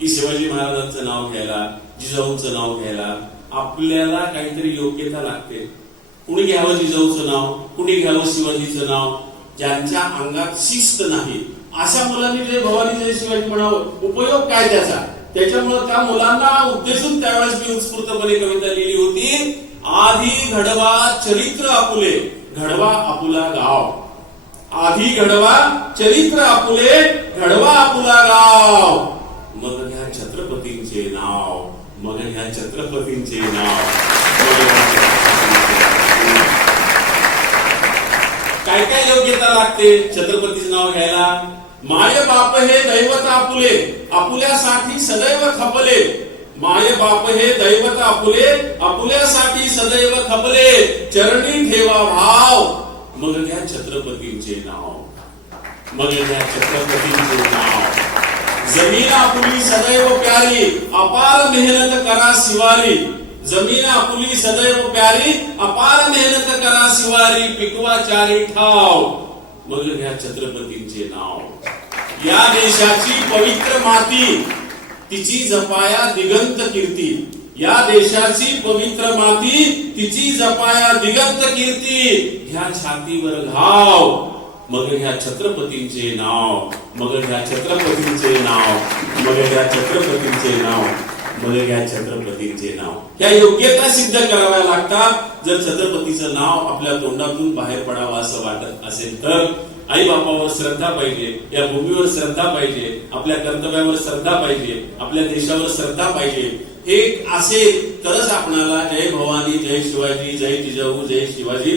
की शिवाजी महाराजांचं नाव घ्यायला जिजाऊंचं नाव घ्यायला आपल्याला काहीतरी योग्यता लागते. कुणी घ्यावं जिजाऊचं नाव? कुणी घ्यावं शिवाजीचं नाव? ज्यांच्या अंगात शिस्त नाही. अशा मुलांनी जय भवानी जय शिवाजी म्हणावं उपयोग काय त्याचा? त्याच्यामुळे त्या मुलांना उद्देशून त्यावेळेस मी उत्स्फूर्तपणे कविता लिहिली होती आधी घडवा चरित्र आपुले घडवा आपुला गाव. आधी घडवा चरित्र आपुले घडवा आपुला गाव मग घ्या छत्रपतींचे नाव मग ह्या छत्रपतींचे नाव काय काय योग्यता लागते छत्रपतीचे नाव घ्यायला? माय बाप हे दैवत आपुले आपुल्यासाठी सदैव खपले. माय बाप हे दैवत आपुले आपुल्यासाठी सदैव खपले. चरणी ठेवा भाव. मग घ्या छत्रपतींचे नाव. मग घ्या छत्रपतींचे नाव. जमीन आपुली सदैव प्यारी अपार मेहनत करा शिवारी जमीन आपुली सदैव प्यारी अपार मेहनत करा शिवारी पिकवा चारी ठाव. मग ह्या छत्रपतींचे नाव. या देशाची पवित्र माती तिची जपाया दिगंत कीर्ती. या देशाची पवित्र माती तिची जपाया दिगंत कीर्ती. ह्या छातीवर घाव. मग ह्या छत्रपतींचे नाव मग ह्या छत्रपतींचे नाव मग ह्या छत्रपतींचे नाव मग ह्या छत्रपतींचे नाव. ह्या योग्यता सिद्ध कराव्या लागतात? जर छत्रपतीचं नाव आपल्या तोंडातून बाहेर पडावं असं वाटत असेल तर आई बापावर श्रद्धा पाहिजे या भूमीवर श्रद्धा पाहिजे आपल्या कर्तव्यावर श्रद्धा पाहिजे आपल्या देशावर श्रद्धा पाहिजे. हे असेल तरच आपणाला जय भवानी जय शिवाजी जय जिजाऊ जय शिवाजी